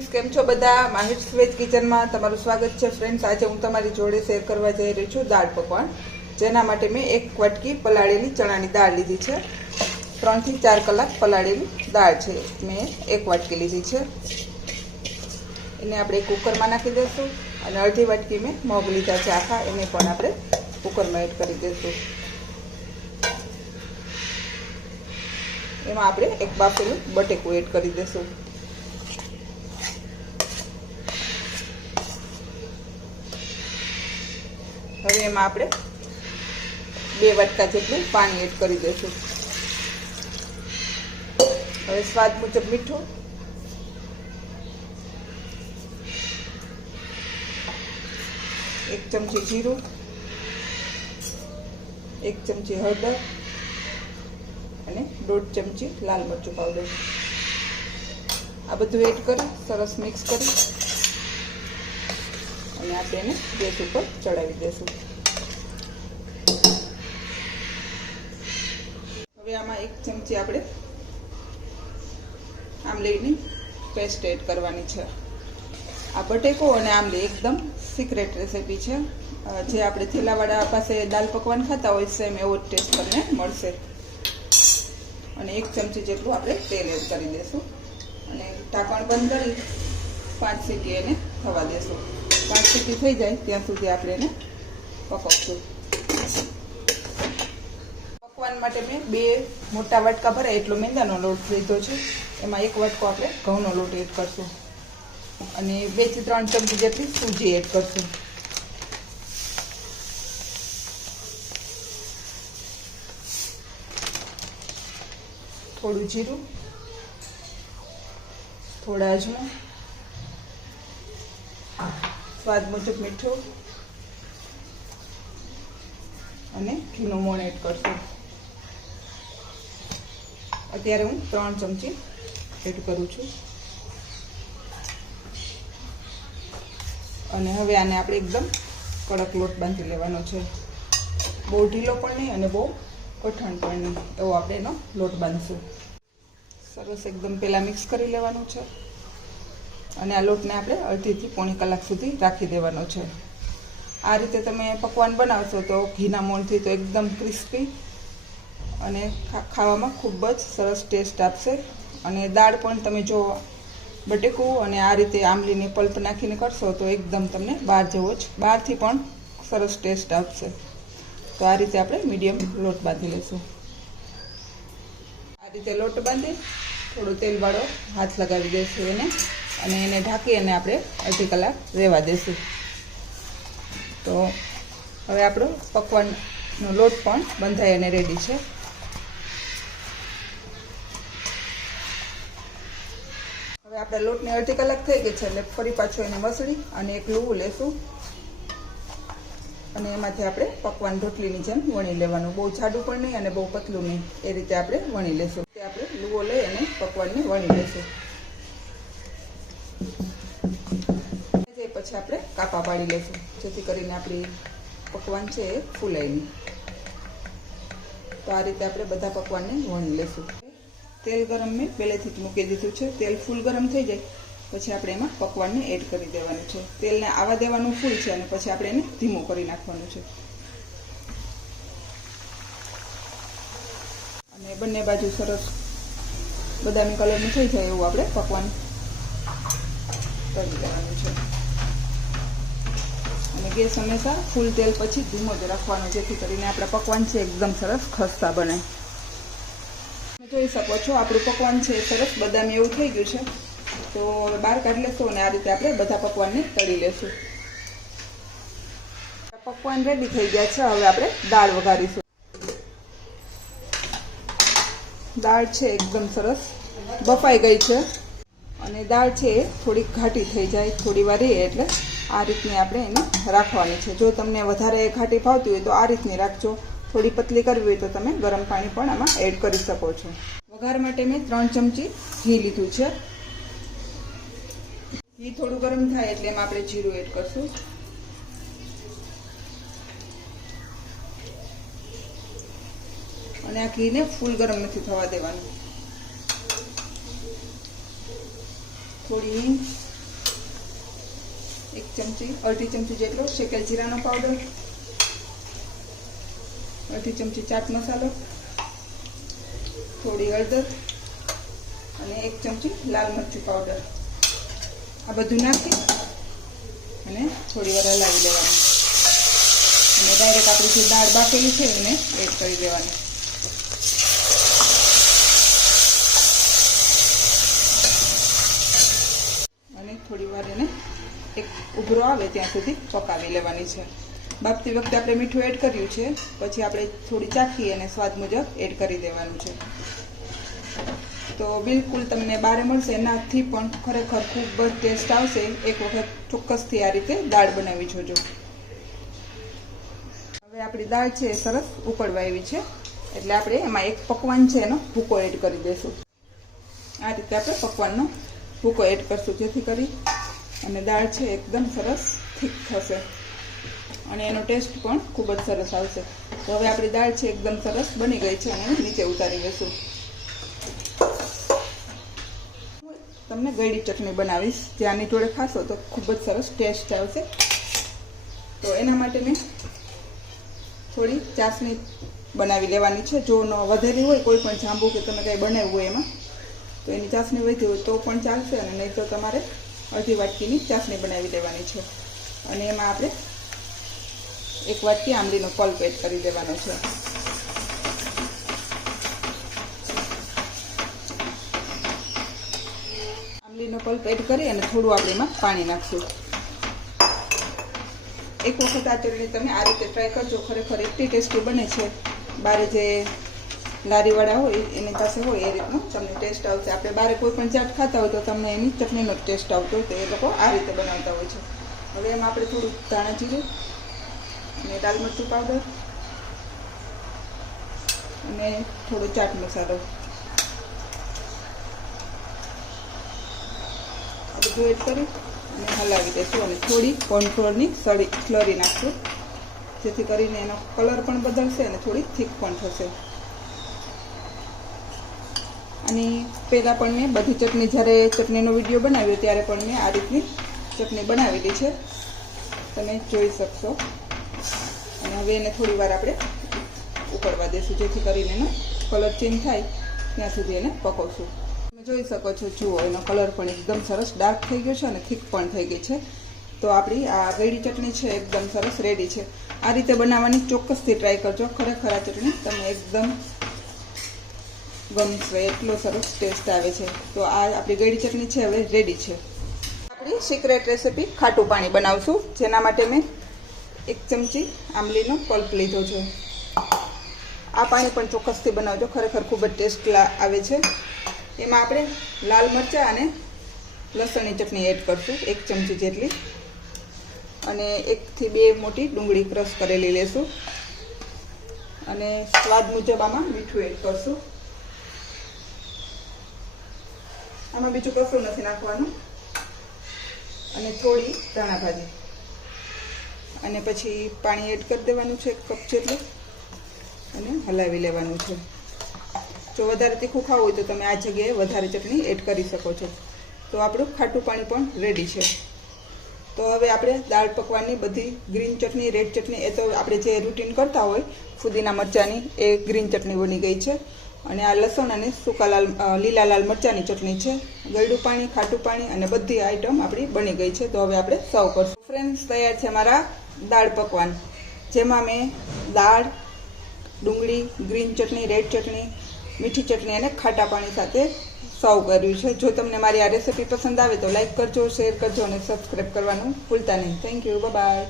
Friends came छो बधा माहिर वेज किचन में तमारुं स्वागत है। फ्रेंड्स आज हूँ तमारी जोड़े शेर करवा जई रही छूं दाळ पकवान, जेना माटे मैं एक वाटकी पलाळेली चणानी दाळ लीधी छे। 3 થી 4 કલાક पलाळेली दाळ छे, मैं एक वाटकी लीधी छे। एने आपणे कुकर में नाखी देशुं अने अर्धी वाटकी में मग लीधा छे आखा, एने पण आपणे कुकर में एड करी देशुं। एमां आपणे एक बाफेલું बटेकું एड करी देशुं। હવે એમાં આપણે 2 વાટકા જેટલું પાણી એડ કરી દઈશું। હવે સ્વાદ મુજબ મીઠું, 1 ચમચી જીરું, 1 ચમચી હળદર અને 1.5 ચમચી લાલ મરચું પાવડર આ બધું એડ કરી સરસ મિક્સ કરી અને આપણે એને ગેસ ઉપર ચડાવી દેશું। હવે આમાં 1 ચમચી આપણે આમલીની પેસ્ટ એડ કરવાની છે। આ બટેકો અને આમલી એકદમ સિક્રેટ રેસીપી છે, જે આપણે થેલાવાળા પાસે દાલ પકવાન ખાતા હોય સેમ એવો ટેસ્ટ તમને મળશે। અને 1 ચમચી જેટલું આપણે તેલ એડ કરી દેશું અને ઢાંકણ બંધ કરી 5 સીટી એને થવા દેશું। 5 સીટી થઈ જાય ત્યાં સુધી આપણે એને પકવશું। પકવાન માટે મેં 2 મોટા વાટકા ભરાય એટલો મેંદાનો લોટ લીધો છે। એમાં 1 વાટકો આપણે ઘઉંનો લોટ એડ કરશું અને 2 થી 3 ચમચી જેટલી સૂજી એડ કરશું। થોડું જીરું, થોડા અજમો, સ્વાદ મુજબ મીઠું અને ઘીનું મોણ એડ કરશું। અત્યારે હું 3 ચમચી એડ કરું છું અને હવે આને આપણે એકદમ કડક લોટ બાંધી લેવાનો છે। બહુ ઢીલો પણ નહીં અને બહુ કઠણ પણ નહીં, એવો આપણે એનો લોટ બાંધશું। સરસ એકદમ પહેલાં મિક્સ કરી લેવાનું છે અને આ લોટને આપણે અડધી થી પોણી કલાક સુધી રાખી દેવાનો છે। આ રીતે તમે પકવાન બનાવશો તો ઘીના મોણથી તો એકદમ ક્રિસ્પી અને ખાવામાં ખૂબ જ સરસ ટેસ્ટ આપશે। અને દાળ પણ તમે જો બટેકું અને આ રીતે આમલીની પલ્પ નાખીને કરશો તો એકદમ તમને બહાર જેવો જ બહારથી પણ સરસ ટેસ્ટ આપશે। તો આ રીતે આપણે મીડિયમ લોટ બાંધી લઈશું। આ રીતે લોટ બાંધી થોડો તેલવાળો હાથ લગાવી દઈશું એને અને એને ઢાંકી અને આપણે અડધી કલાક રહેવા દઈશું। તો હવે આપણો પકવાનનો લોટ પણ બંધાઈ અને રેડી છે। હવે આપણે લોટને અડધી કલાક થઈ ગઈ છે એટલે ફરી પાછું એને મસળી અને એક લુવું લેશું અને એમાંથી આપણે પકવાન રોટલીની જેમ વણી લેવાનું। બહુ જાડું પણ નહીં અને બહુ પતલું નહીં, એ રીતે આપણે વણી લેશું। તે આપણે લુવો લઈ અને પકવાનને વણી લેશું। પછી આપણે કાપા પાડી લેશું જેથી કરીને આપણી પકવાન છે એ ફૂલાય નહીં। તો આ રીતે આપણે બધા પકવાનને વણી લેશું। તેલ ગરમ મેં પહેલેથી જ મૂકી દીધું છે। તેલ ફૂલ ગરમ થઈ જાય પછી આપણે એમાં પકવાનને એડ કરી દેવાનું છે। તેલને આવા દેવાનું ફૂલ છે અને પછી આપણે એને ધીમું કરી નાખવાનું છે અને બંને બાજુ સરસ બદામી કલરનું થઈ જાય એવું આપણે પકવાન કરી દેવાનું છે અને ગેસ હંમેશા ફૂલ તેલ પછી ધીમો જ રાખવાનો જેથી કરીને આપણા પકવાન છે એકદમ સરસ ખસ્તા બને। તમે જોઈ શકો છો આપણું પકવાન છે સરસ બદામી એવું થઈ ગયું છે। તો બહાર કાઢી લેશું અને આ રીતે આપણે બધા પકવાનને તળી લેશું। પકવાન રેડી થઈ ગયા છે। હવે આપણે દાળ વઘારીશું। દાળ છે એકદમ સરસ બફાઈ ગઈ છે અને દાળ છે એ થોડીક ઘાટી થઈ જાય, થોડી વાર રહે એટલે આ રીતની આપણે એને રાખવાની છે। જો તમને વધારે ઘાટી ભાવતી હોય તો આ રીતની રાખજો, થોડી પતલી કરવી હોય તો તમે ગરમ પાણી પણ આમાં એડ કરી શકો છો। વઘાર માટે મેં 3 ચમચી ઘી લીધું છે। ઘી થોડું ગરમ થાય એટલે એમાં આપણે જીરું એડ કરશું અને આ ઘીને ફૂલ ગરમ નથી થવા દેવાનું। થોડી હિંગ 1 ચમચી, અડધી ચમચી જેટલો શેકેલ જીરાનો પાવડર, અડધી ચમચી ચાટ મસાલો, થોડી હળદર અને 1 ચમચી લાલ મરચું પાવડર. આ બધું નાખી અને થોડી વાર હલાવી દેવાનું અને ડાયરેક્ટ આપણી જે દાળ બાફેલી છે એને એડ કરી દેવાની. અને થોડી વાર એને એક ઉભરો આવે ત્યાં સુધી પકાવી લેવાની છે. બાફતી વખતે આપણે મીઠું એડ કર્યું છે, પછી આપણે થોડી ચાખી અને સ્વાદ મુજબ એડ કરી દેવાનું છે. તો બિલકુલ તમને બારે મળશે એનાથી પણ ખરેખર ખૂબ જ ટેસ્ટ આવશે. એક વખત ચોક્કસથી આ રીતે દાળ બનાવી જોજો. હવે આપણી દાળ છે એ સરસ ઉકળવા આવી છે, એટલે આપણે એમાં એક પકવાન છે એનો ભૂકો એડ કરી દઈશું. આ રીતે આપણે પકવાનનો ભૂકો એડ કરશું, જેથી કરી અને દાળ છે એકદમ સરસ થીક થશે અને એનો ટેસ્ટ પણ ખૂબ જ સરસ આવશે. તો હવે આપણી દાળ છે એકદમ સરસ બની ગઈ છે અને નીચે ઉતારી લઈશું. તમને ગળી ચટણી બનાવીશ, જે આની જોડે ખાશો તો ખૂબ જ સરસ ટેસ્ટ આવશે. તો એના માટે મેં થોડી ચાસણી બનાવી લેવાની છે. જો ન વધેલી હોય કોઈ પણ જાંબુ કે તમે કંઈ બનાવ્યું હોય એમાં, તો એની ચાસણી વધી હોય તો પણ ચાલશે, અને નહીં તો તમારે અડધી વાટકીની ચાસણી બનાવી દેવાની છે. અને એમાં આપણે 1 વાટકી આંબલીનો પલ્પ એડ કરી દેવાનો છે. આંબલીનો પલ્પ એડ કરી અને થોડું આપણે એમાં પાણી નાખશું. એક વખત આ ચટણી તમે આ રીતે ટ્રાય કરજો, ખરેખર એટલી ટેસ્ટી બને છે. બારે જે લારીવાળા હોય એની પાસે હોય એ રીતનો તમને ટેસ્ટ આવશે. આપણે બારે કોઈ પણ ચાટ ખાતા હોય તો તમને એની ચટણીનો ટેસ્ટ આવતો હોય, તો એ લોકો આ રીતે બનાવતા હોય છે. હવે એમાં આપણે થોડું ધાણા જીરું અને લાલ મરચું પાવડર અને થોડો ચાટ મસાલો આ બધું એડ કરી અને હલાવી દઈશું. અને થોડી કોર્નફ્લોરની સ્લરી નાખશું, જેથી કરીને એનો કલર પણ બદલશે અને થોડી થીક પણ થશે. અને પહેલાં પણ મેં બધી ચટણી, જ્યારે ચટણીનો વિડીયો બનાવ્યો ત્યારે પણ મેં આ રીતની ચટણી બનાવેલી છે, તમે જોઈ શકશો. અને હવે એને થોડી વાર આપણે ઉકળવા દઈશું, જેથી કરીને એનો કલર ચેન્જ થાય ત્યાં સુધી એને પકવશું. તમે જોઈ શકો છો, જુઓ એનો કલર પણ એકદમ સરસ ડાર્ક થઈ ગયો છે અને થીક પણ થઈ ગઈ છે. તો આપણી આ ગળી ચટણી છે એકદમ સરસ રેડી છે. આ રીતે બનાવવાની ચોક્કસથી ટ્રાય કરજો. ખરેખર આ ચટણી તમને એકદમ ગમશે, એટલો સરસ ટેસ્ટ આવે છે. તો આ આપણી ગળી ચટણી છે હવે રેડી છે. આપણી સિક્રેટ રેસિપી ખાટું પાણી બનાવશું, જેના માટે મેં 1 ચમચી આંબલીનો પલ્પ લીધો છે. આ પાણી પણ ચોક્કસથી બનાવજો, ખરેખર ખૂબ જ ટેસ્ટ આવે છે. એમાં આપણે લાલ મરચાં અને લસણની ચટણી એડ કરશું, 1 ચમચી જેટલી, અને 1 થી 2 મોટી ડુંગળી ક્રશ કરેલી લેશું, અને સ્વાદ મુજબ આમાં મીઠું એડ કરશું. આમાં બીજું કશું નથી નાખવાનું. અને થોડી ધાણા ભાજી, અને પછી પાણી એડ કરી દેવાનું છે 1 કપ જેટલું, અને હલાવી લેવાનું છે. જો વધારે તીખું ખાવું હોય તો તમે આ જગ્યાએ વધારે ચટણી એડ કરી શકો છો. તો આપણું ખાટું પાણી પણ રેડી છે. તો હવે આપણે દાળ પકવાનની બધી ગ્રીન ચટણી, રેડ ચટણી, એ તો આપણે જે રૂટીન કરતા હોય ફુદીના મરચાંની, એ ગ્રીન ચટણી બની ગઈ છે. અને આ લસણ અને લીલા લાલ મરચાંની ચટણી છે. ગળ્યું પાણી, ખાટું પાણી અને બધી આઈટમ આપણી બની ગઈ છે. તો હવે આપણે સર્વ કરશું. ફ્રેન્ડ્સ, તૈયાર છે મારા દાળ પકવાન, જેમાં મેં દાળ, ડુંગળી, ગ્રીન ચટણી, રેડ ચટણી, મીઠી ચટણી અને ખાટા પાણી સાથે સર્વ કર્યું છે. જો તમને મારી આ રેસિપી પસંદ આવે તો લાઈક કરજો, શેર કરજો અને સબસ્ક્રાઈબ કરવાનું ભૂલતા નહીં. Thank you, bye bye.